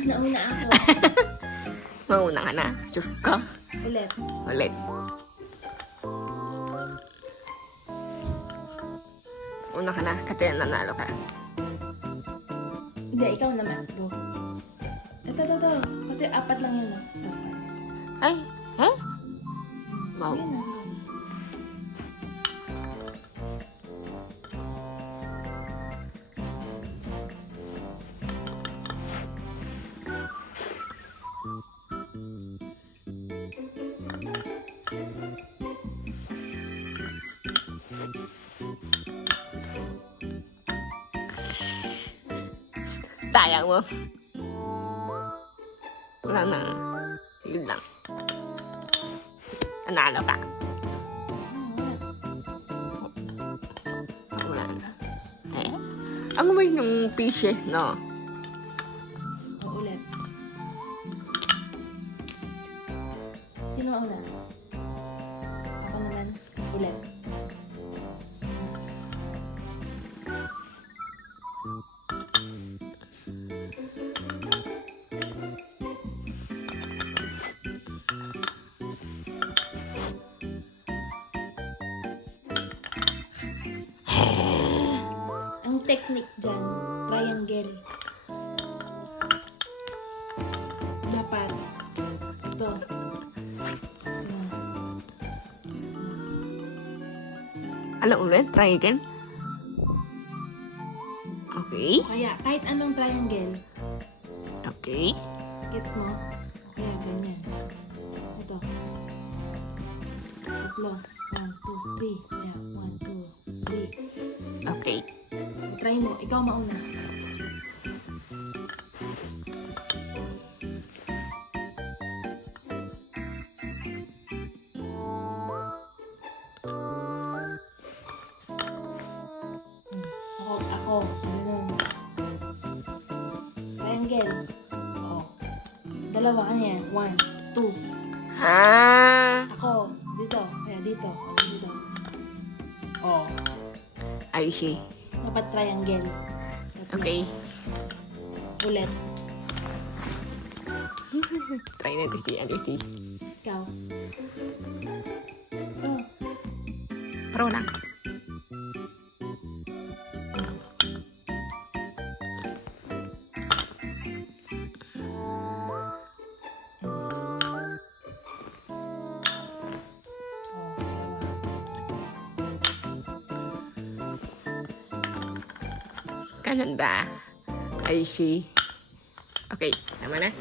Nauna ako. Mauna ka na. Diyos ka. Ulit. Ulit. Una ka na. Kasi nanalo ka. Hindi, ikaw naman. Go. Ito. Kasi 4 lang yun. Dapat. Ay. Eh? Wow. Yan na. Sayang mo. Wala na. Yun lang. Nanalo ka. Wala na. Eh? Ang may yung fish no? Ulit. Sino mauna? Ako naman. Ulit. Ang technique dyan, triangle. Dapat. Ito. Ano ulit? Try again? Okay. Kaya, kahit anong triangle. Okay. Gets mo? Kaya, ganyan. Ito. 3. 1, 2, 3. Kaya, 1, 2, 3. Okay. Try mo. Ikaw mauna. Ako. Ano nun? Triangle. Oh. Dalawa. Ano yan? 1, 2. Ha? Ako. Dito. Kaya dito. Ako dito. Oh. I see. Dapat triangle. Okay. Ulit. Try na gusti. Ikaw. Ito. Pro lang. Ganun ba? I see. Okay, tama na.